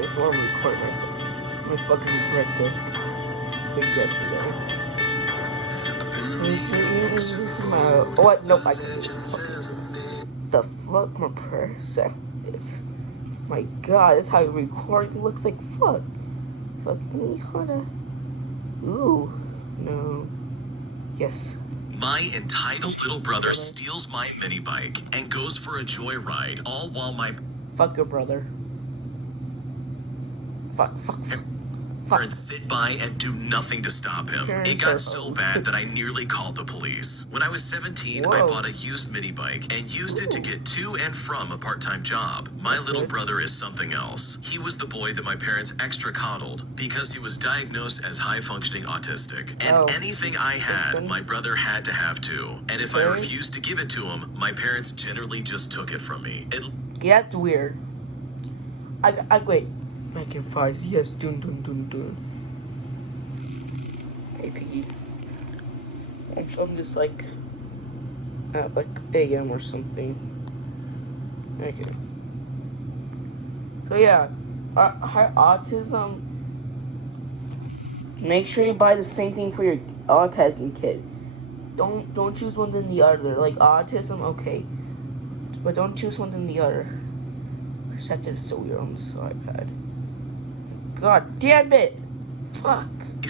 this or I'm recording myself. I'm gonna fucking regret this. Like yesterday. What? Nope, I can do this. The fuck, my perspective. My god, this is how you record. It looks like fuck. Fuck me, hold on. Ooh, no. Yes. My entitled little brother steals my mini bike and goes for a joyride, all while my fuck your brother. Fuck. Parents sit by and do nothing to stop him. It got so bad that I nearly called the police. When I was 17, I bought a used mini bike and used it to get to and from a part-time job. My little brother is something else. He was the boy that my parents extra coddled because he was diagnosed as high-functioning autistic. And anything I had, my brother had to have too. And if I refused to give it to him, my parents generally just took it from me. Yeah, that's weird. I wait. Making fries, yes, dun. Hey, Piggy. I'm just like at like AM or something. Okay. So yeah, autism. Make sure you buy the same thing for your autism kid. Don't choose one than the other. Like autism, okay, but don't choose one than the other. Perceptive is so weird on this iPad. God damn it! Fuck.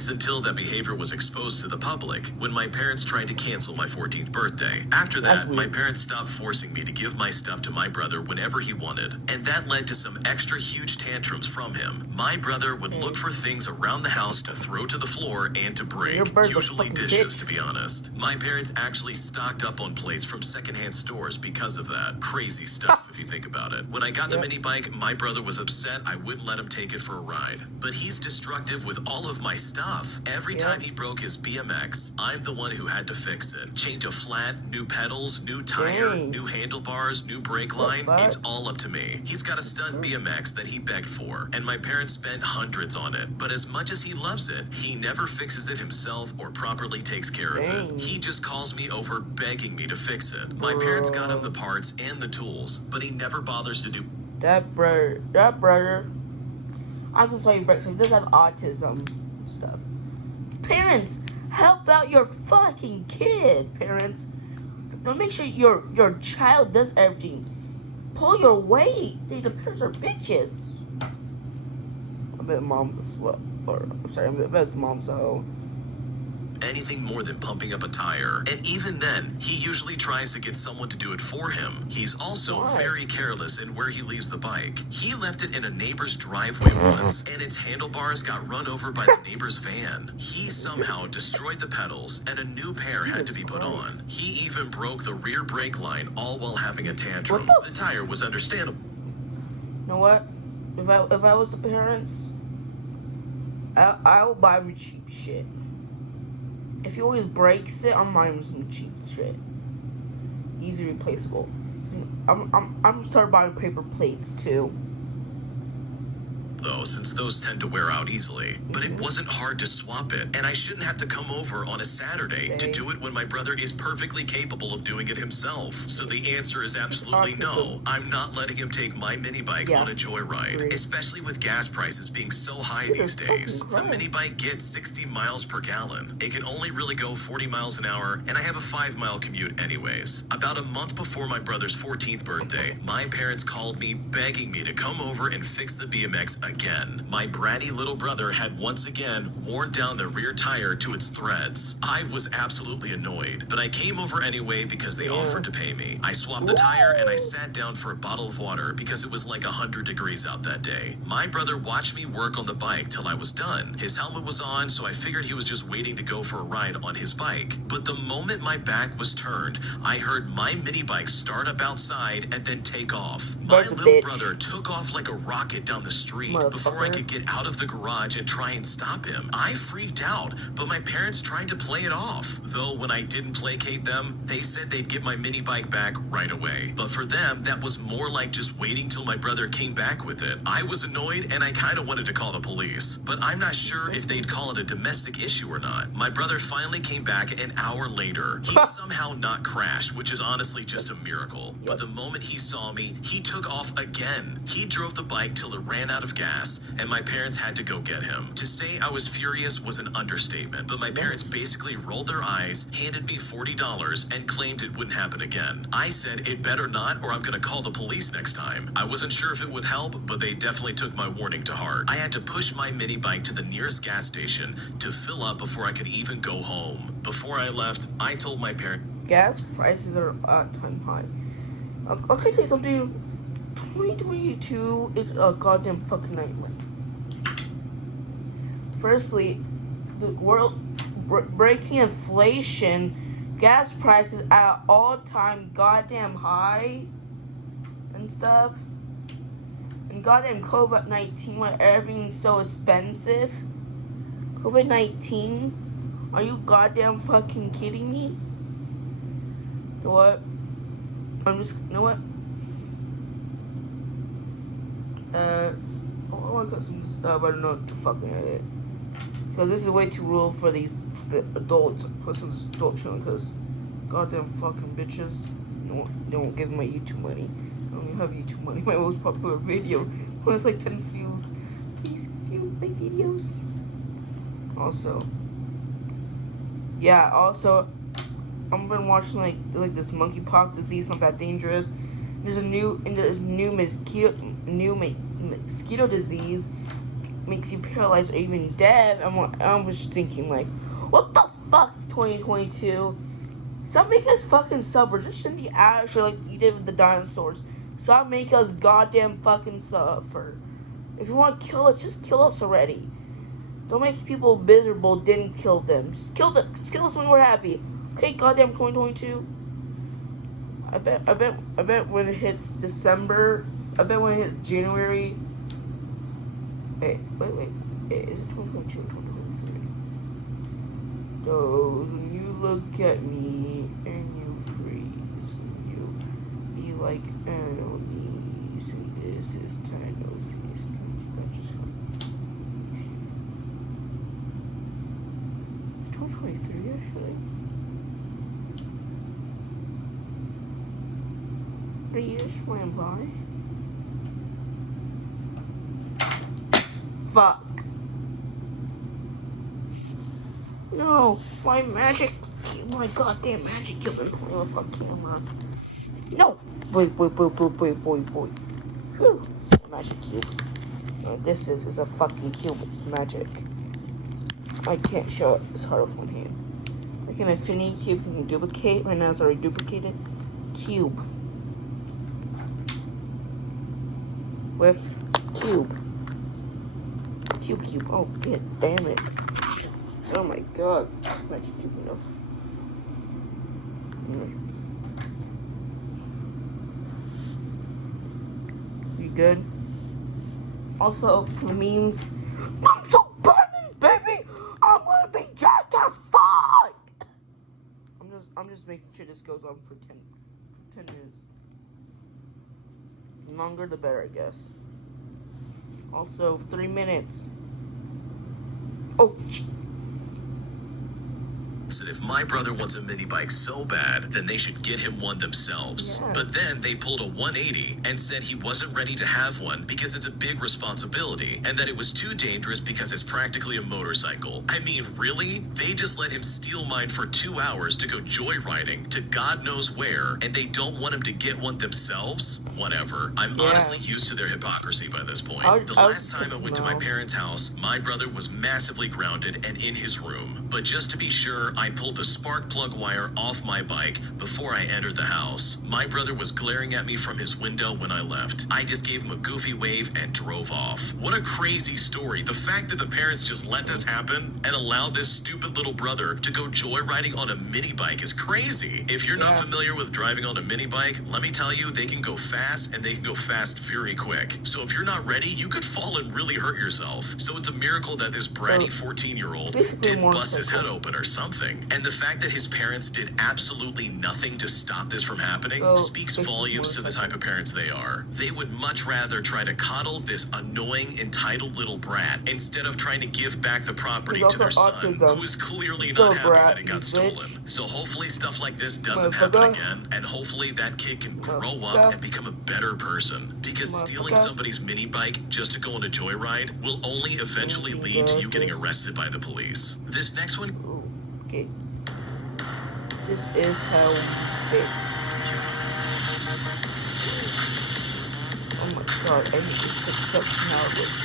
Until that behavior was exposed to the public when my parents tried to cancel my 14th birthday. After that, my parents stopped forcing me to give my stuff to my brother whenever he wanted, and that led to some extra huge tantrums from him. My brother would look for things around the house to throw to the floor and to break, usually dishes, to be honest. My parents actually stocked up on plates from secondhand stores because of that. Crazy stuff if you think about it. When I got the mini bike, my brother was upset I wouldn't let him take it for a ride. But he's destructive with all of my stuff. Every time he broke his BMX, I'm the one who had to fix it. Change a flat, new pedals, new tire, new handlebars, new brake line. It's all up to me. He's got a stunt BMX that he begged for, and my parents spent hundreds on it. But as much as he loves it, he never fixes it himself or properly takes care of it. He just calls me over begging me to fix it. My parents got him the parts and the tools, but he never bothers to do that brother. I'm gonna tell you, Brett, so he does have autism stuff. Parents, help out your fucking kid. Parents, don't make sure your child does everything. Pull your weight. The parents are bitches. I bet mom's a slut. Or I'm sorry, I bet mom's a hoe. Anything more than pumping up a tire. And even then, he usually tries to get someone to do it for him. He's also very careless in where he leaves the bike. He left it in a neighbor's driveway once, and its handlebars got run over by the neighbor's van. He somehow destroyed the pedals, and a new pair had to be put on. He even broke the rear brake line, all while having a tantrum. The tire was understandable. You know what? If I was the parents, I would buy me cheap shit. If he always breaks it, I'm buying him some cheap shit. Easy replaceable. I'm starting buying paper plates too. Though, since those tend to wear out easily. But it wasn't hard to swap it, and I shouldn't have to come over on a Saturday to do it when my brother is perfectly capable of doing it himself. So the answer is absolutely no. I'm not letting him take my mini bike on a joyride, especially with gas prices being so high these days. The mini bike gets 60 miles per gallon. It can only really go 40 miles an hour, and I have a 5-mile commute anyways. About a month before my brother's 14th birthday, my parents called me begging me to come over and fix the BMX again. My bratty little brother had once again worn down the rear tire to its threads. I was absolutely annoyed, but I came over anyway because they offered to pay me. I swapped the tire and I sat down for a bottle of water because it was like 100 degrees out that day. My brother watched me work on the bike till I was done. His helmet was on, so I figured he was just waiting to go for a ride on his bike. But the moment my back was turned, I heard my mini bike start up outside and then take off. My little brother took off like a rocket down the street before I could get out of the garage and try and stop him. I freaked out, but my parents tried to play it off. Though when I didn't placate them, they said they'd get my mini bike back right away. But for them, that was more like just waiting till my brother came back with it. I was annoyed and I kind of wanted to call the police, but I'm not sure if they'd call it a domestic issue or not. My brother finally came back an hour later. He'd somehow not crashed, which is honestly just a miracle. But the moment he saw me, he took off again. He drove the bike till it ran out of gas gas, and my parents had to go get him. To say I was furious was an understatement, but my parents basically rolled their eyes, handed me $40, and claimed it wouldn't happen again. I said it better not, or I'm gonna call the police next time. I wasn't sure if it would help, but they definitely took my warning to heart. I had to push my mini bike to the nearest gas station to fill up before I could even go home. Before I left, I told my parents, gas prices are all-time high. I'll tell you something. 2022 is a goddamn fucking nightmare. Firstly, the world breaking inflation, gas prices at an all-time goddamn high and stuff. And goddamn COVID-19, why everything's so expensive. COVID-19? Are you goddamn fucking kidding me? You know what? You know what? I want to cut some stuff, I don't know what to fucking edit. Because this is way too rural for the adults. Put some adult channel, because goddamn fucking bitches. They won't give me my YouTube money. I don't even have YouTube money. My most popular video was like 10 views. Please give me my videos. Also, I've been watching like this monkeypox disease, not that dangerous. There's a new mosquito disease, makes you paralyzed or even dead. I'm just thinking like, what the fuck, 2022? Stop making us fucking suffer. Just send the ashes like you did with the dinosaurs. Stop making us goddamn fucking suffer. If you want to kill us, just kill us already. Don't make people miserable, then kill them. Just kill us when we're happy. Okay, goddamn 2022. I bet when it hits December, I bet when it hits January. Wait. Is it 2022 or 2023? So when you look at me and you freeze, and you be like, I don't need to see this is time no see this. That just 2023 actually. 3 years went by. Fuck. No, my magic, my goddamn magic cube and pull up on camera. No. Boy. Whew. Magic cube. This is a fucking cube. It's magic. I can't show it. It's hard with one hand. Like an infinity cube you can duplicate. Right now it's already duplicated. Cube. With cube. Cube. Oh, god damn it. Oh my god. Magic cube, you know. You good? Also, the memes. I'm so burning, baby! I'm gonna be jacked as fuck! I'm just making sure this goes on for 10 minutes. The longer the better, I guess. Also, 3 minutes. Oh, that if my brother wants a mini bike so bad, then they should get him one themselves. Yeah. But then they pulled a 180 and said he wasn't ready to have one because it's a big responsibility and that it was too dangerous because it's practically a motorcycle. I mean, really? They just let him steal mine for 2 hours to go joyriding to God knows where, and they don't want him to get one themselves? Whatever. I'm honestly used to their hypocrisy by this point. The last time I went to my parents' house, my brother was massively grounded and in his room. But just to be sure, I pulled the spark plug wire off my bike before I entered the house. My brother was glaring at me from his window when I left. I just gave him a goofy wave and drove off. What a crazy story. The fact that the parents just let this happen and allowed this stupid little brother to go joyriding on a mini bike is crazy. If you're not familiar with driving on a mini bike, let me tell you, they can go fast and they can go fast very quick. So if you're not ready, you could fall and really hurt yourself. So it's a miracle that this bratty 14-year-old didn't bust his head open or something. And the fact that his parents did absolutely nothing to stop this from happening speaks volumes to the type of parents they are. They would much rather try to coddle this annoying, entitled little brat instead of trying to give back the property to their son, who is clearly not happy that it got stolen. So hopefully stuff like this doesn't happen again, and hopefully that kid can grow up and become a better person. Because Because stealing somebody's mini bike just to go on a joyride will only eventually lead to you getting arrested by the police. This next one. Ooh, okay. This is how it. Oh my god, I need to fix up now.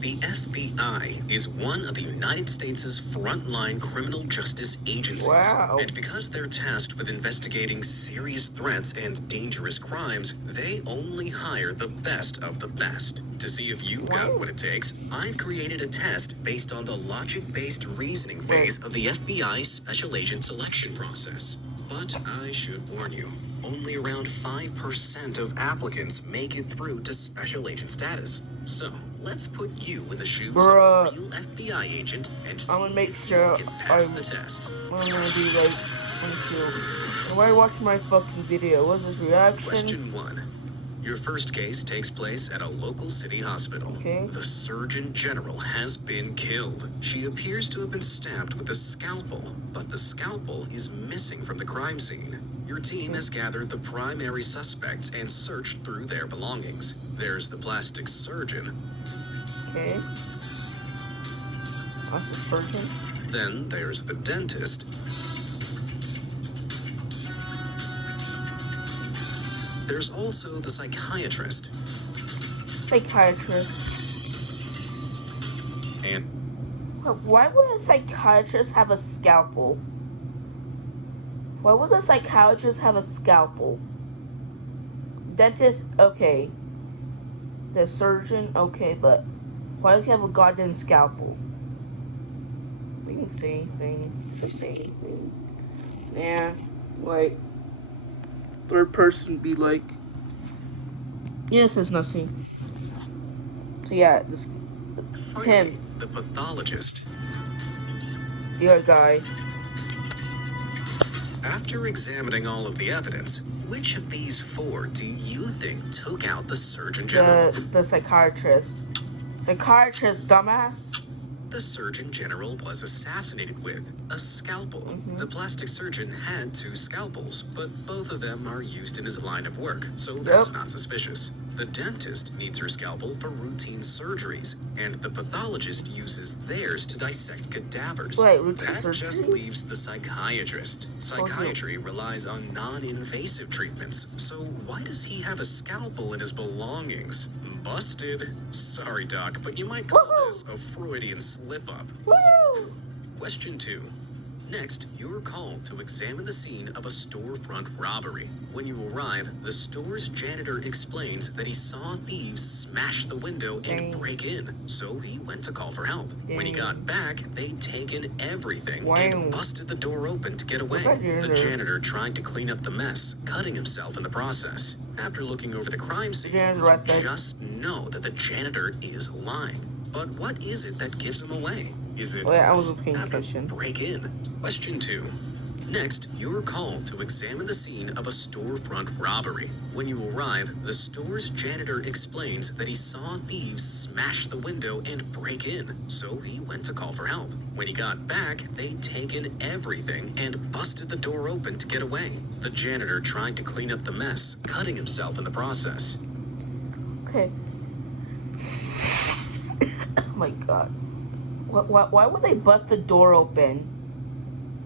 The FBI is one of the United States' frontline criminal justice agencies. Wow. And because they're tasked with investigating serious threats and dangerous crimes, they only hire the best of the best. To see if you've got what it takes, I've created a test based on the logic-based reasoning phase of the FBI special agent selection process. But I should warn you, only around 5% of applicants make it through to special agent status. So, let's put you in the shoes of a real FBI agent and see if you can pass the test. What I'm gonna do, like, why are you watching my fucking video? What's this reaction? Question 1. Your first case takes place at a local city hospital. Okay. The Surgeon General has been killed. She appears to have been stabbed with a scalpel, but the scalpel is missing from the crime scene. Your team has gathered the primary suspects and searched through their belongings. There's the plastic surgeon. Okay. Plastic surgeon. Then there's the dentist. There's also the psychiatrist. Psychiatrist. And why would a psychiatrist have a scalpel? Why would a psychiatrist have a scalpel? Dentist, okay. The surgeon, okay, but why does he have a goddamn scalpel? We didn't say anything. Just say anything. Yeah, like third person be like, yeah, says nothing. So yeah, this him, the pathologist. the other guy. After examining all of the evidence, which of these 4 do you think took out the Surgeon General? The psychiatrist. Psychiatrist, dumbass. The Surgeon General was assassinated with a scalpel. The plastic surgeon had 2 scalpels, but both of them are used in his line of work, so that's not suspicious. The dentist needs her scalpel for routine surgeries, and the pathologist uses theirs to dissect cadavers. That just leaves the psychiatrist. Psychiatry relies on non-invasive treatments, so why does he have a scalpel in his belongings? Busted. Sorry, Doc, but you might call this a Freudian slip-up. Question 2. Next, you're called to examine the scene of a storefront robbery. When you arrive, the store's janitor explains that he saw thieves smash the window and break in, so he went to call for help. When he got back, they'd taken everything and busted the door open to get away. The janitor tried to clean up the mess, cutting himself in the process. After looking over the crime scene, you just know that the janitor is lying. But what is it that gives him away? Is it break in? Question 2. Next, you're called to examine the scene of a storefront robbery. When you arrive, the store's janitor explains that he saw thieves smash the window and break in, so he went to call for help. When he got back, they'd taken everything and busted the door open to get away. The janitor tried to clean up the mess, cutting himself in the process. Okay. Oh my god. Why would they bust the door open?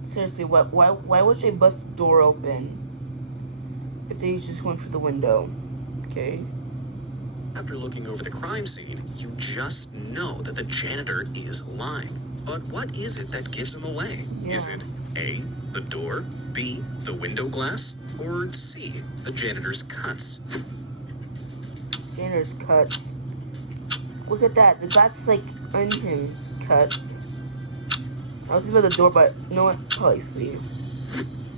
Seriously, why would they bust the door open if they just went for the window? Okay. After looking over the crime scene, you just know that the janitor is lying. But what is it that gives him away? Is it A, the door, B, the window glass, or C, the janitor's cuts? Janitor's cuts. Look at that. The glass is like onion cuts. I was thinking about the door, but no one probably see.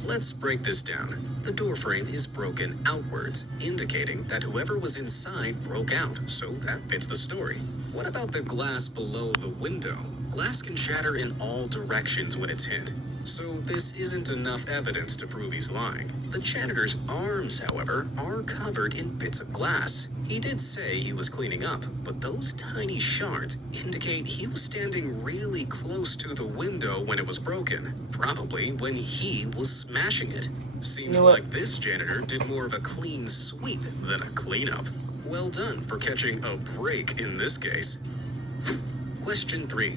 Let's break this down. The door frame is broken outwards, indicating that whoever was inside broke out, so that fits the story. What about the glass below the window? Glass can shatter in all directions when it's hit, so this isn't enough evidence to prove he's lying. The janitor's arms, however, are covered in bits of glass. He did say he was cleaning up, but those tiny shards indicate he was standing really close to the window when it was broken, probably when he was smashing it. Seems You know what? like this janitor did more of a clean sweep than a cleanup. Well done for catching a break in this case. Question 3.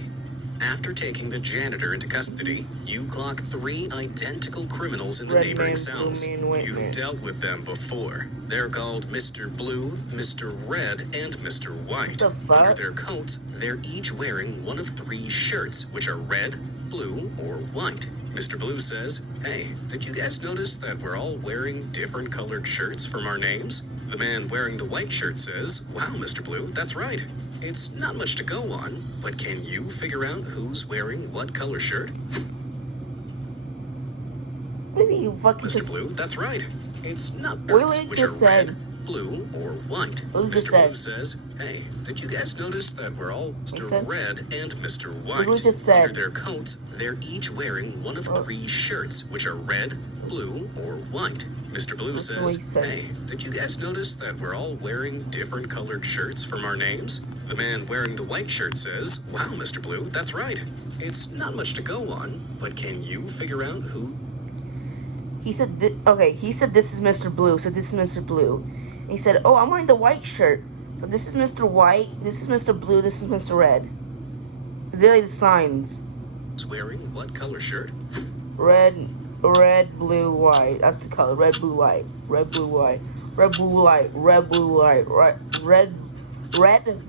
After taking the janitor into custody, you clock 3 identical criminals in the Red neighboring man, cells. blue man, white You've man. dealt with them before. They're called Mr. Blue, Mr. Red, and Mr. White. The fuck? Under their coats, they're each wearing one of 3 shirts, which are red, blue, or white. Mr. Blue says, "Hey, did you guys notice that we're all wearing different colored shirts from our names?" The man wearing the white shirt says, "Wow, Mr. Blue, that's right. It's not much to go on, but can you figure out who's wearing what color shirt?" Maybe you fucking Mr. just... Blue, that's right. It's not Wait, birds, wait, which are just said- red, blue, or white. Who just Mr. Blue said- says, "Hey, did you guys notice that we're all Mr. said- Red and Mr. White? Who just said- Under their coats, they're each wearing one of 3 shirts, which are red, blue, or white." Mr. Blue That's what says, he said. "Hey, did you guys notice that we're all wearing different colored shirts from our names?" The man wearing the white shirt says, "Wow, Mr. Blue, that's right. It's not much to go on, but can you figure out who..." He said, he said this is Mr. Blue, so this is Mr. Blue. And he said, oh, I'm wearing the white shirt. So this is Mr. White, this is Mr. Blue, this is Mr. Red. These are the signs. Is wearing what color shirt? Red, blue, white. That's the color. Red, blue, white. Red, blue, white. Red, blue, white. Red, blue, white. Red,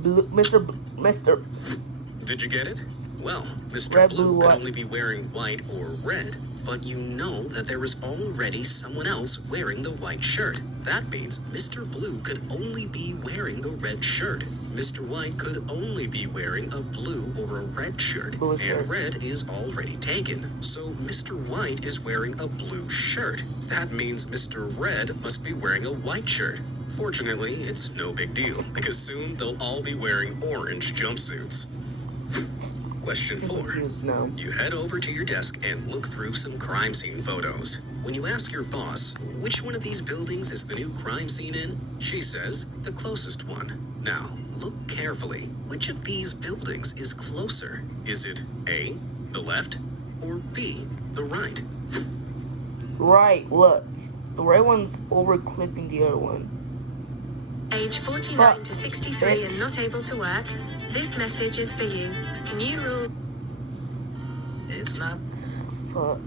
blue, Mr. Did you get it? Well, Mr. Red, Blue blue, could white. only be wearing white or red, but you know that there is already someone else wearing the white shirt. That means Mr. Blue could only be wearing the red shirt. Mr. White could only be wearing a blue or a red shirt, Blue shirt. and red is already taken. So Mr. White is wearing a blue shirt. That means Mr. Red must be wearing a white shirt. Fortunately, it's no big deal, because soon they'll all be wearing orange jumpsuits. Question 4. Confused now. You head over to your desk and look through some crime scene photos. When you ask your boss, which one of these buildings is the new crime scene in? She says, the closest one. Now, look carefully. Which of these buildings is closer? Is it A, the left, or B, the right? Right, look. The right one's over clipping the other one. Age 49 to 63 and not able to work. This message is for you. New rule. It's not. Fuck.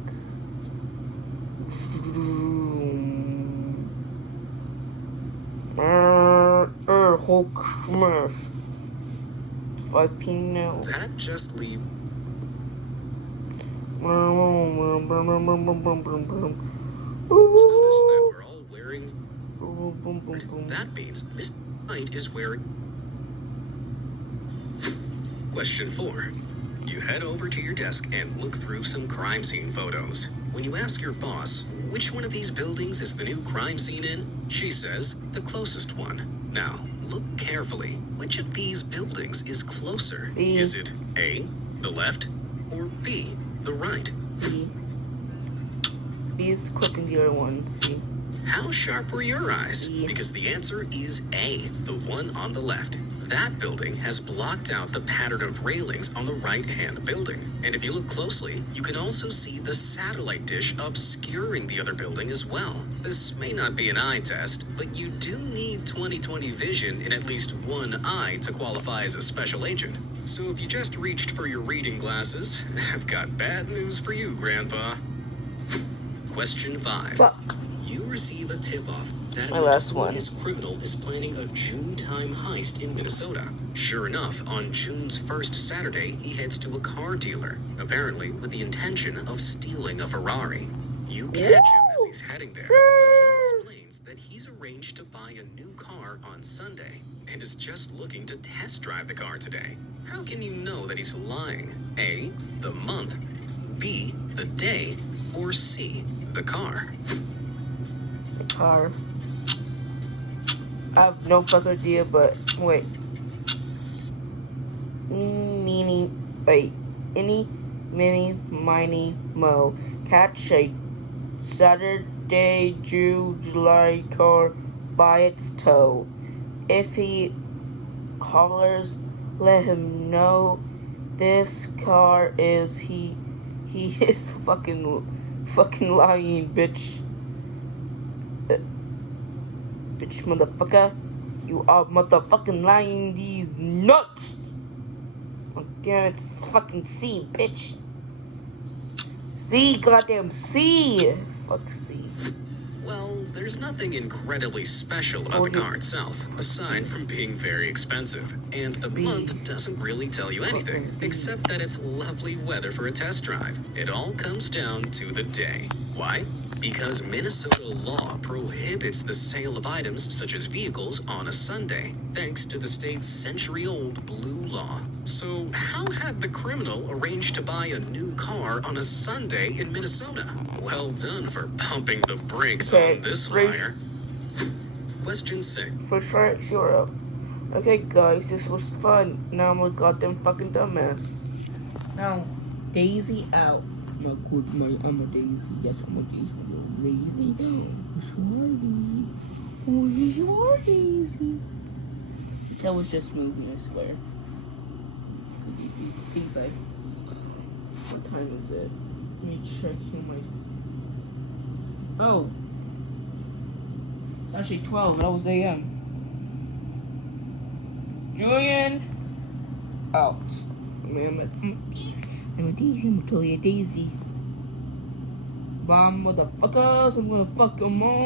Hulk smash. 5 p.m. now. That just leave. Notice that we're all wearing. That means Mr. White is wearing. Question 4. You head over to your desk and look through some crime scene photos. When you ask your boss, which one of these buildings is the new crime scene in? She says, the closest one. Now, look carefully. Which of these buildings is closer? B. Is it A, the left, or B, the right? B. B is clipping the other ones. B. How sharp were your eyes? B. Because the answer is A, the one on the left. That building has blocked out the pattern of railings on the right-hand building. And if you look closely, you can also see the satellite dish obscuring the other building as well. This may not be an eye test, but you do need 20/20 vision in at least one eye to qualify as a special agent. So if you just reached for your reading glasses, I've got bad news for you, Grandpa. Question 5. Fuck. You receive a tip-off that My a last one. notorious criminal is planning a June-time heist in Minnesota. Sure enough, on June's first Saturday, he heads to a car dealer, apparently with the intention of stealing a Ferrari. You catch him as he's heading there, but he explains that he's arranged to buy a new car on Sunday and is just looking to test drive the car today. How can you know that he's lying? A, the month, B, the day, or C, the car? Car. I have no fucking idea, but wait. Any, mini, miny, mo. Catch a Saturday, July car by its toe. If he hollers, let him know this car is he is fucking lying, bitch. Bitch, motherfucker. You are motherfucking lying these nuts. Oh, damn, it's fucking C, bitch. C, goddamn C. Fuck C. Well, there's nothing incredibly special about the car itself, aside from being very expensive. And the month doesn't really tell you anything, except that it's lovely weather for a test drive. It all comes down to the day. Why? Because Minnesota law prohibits the sale of items such as vehicles on a Sunday, thanks to the state's century-old blue law. So how had the criminal arranged to buy a new car on a Sunday in Minnesota? Well done for pumping the brakes on this fire. Question 6. For sure. Okay, guys, this was fun. Now I'm a goddamn fucking dumbass. Now, Daisy out. I'm a Daisy. Yes, I'm a Daisy. I'm lazy. Smarty. Oh, yes, you are Daisy. That was just moving, I swear. He's like, what time is it? Let me check my. Oh, it's actually 12. That was AM. Julian, out. I'm a Daisy. I'm totally a Daisy. Bomb motherfuckers. I'm gonna fuck them all.